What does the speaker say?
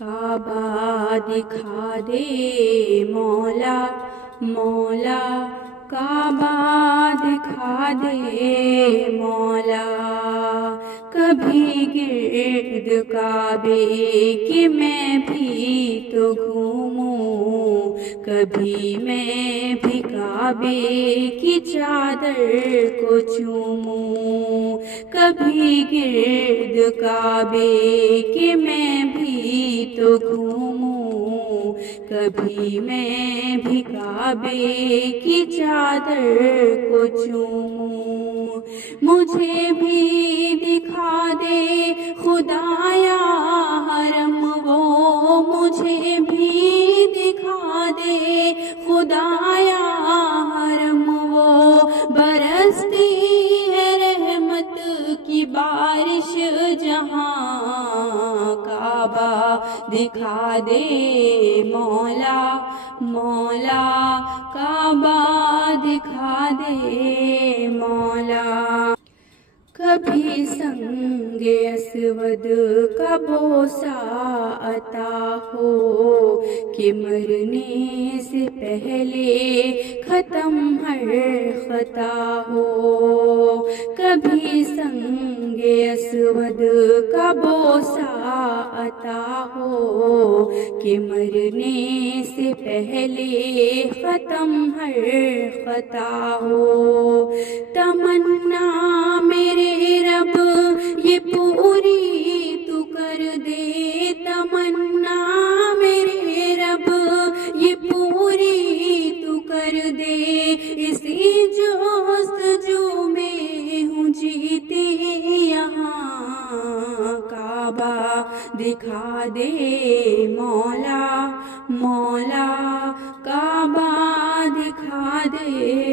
काबा दिखा दे मौला मौला, काबा दिखा दे मौला। कभी गिर्द काबे कि मैं भी तो घूमूं, कभी मैं भी काबे की चादर को चूमूं। कभी गिर्द काबे कि मैं भी तो घूमूं, कभी मैं भी काबे की चादर को चूमूं। मुझे भी दिखा दे खुदाया हरम वो, मुझे भी दिखा दे खुदाया हरम वो। बरसती है रहमत की बारिश जहाँ, काबा दिखा दे मौला मौला, काबा दिखा दे मौला। कभी संगे असवद का बोसा अता हो कि मरने से पहले ख़त्म हर ख़ता हो। कभी संगे असवद का बोसा अता हो कि मरने से पहले ख़त्म हर ख़ता हो। तमन्ना मेरे रब ये पूरी तू कर दे, तमन्ना मेरे रब ये पूरी तू कर दे। इसी जोस्तजू में हूँ जीती यहाँ, काबा दिखा दे मौला मौला, काबा दिखा दे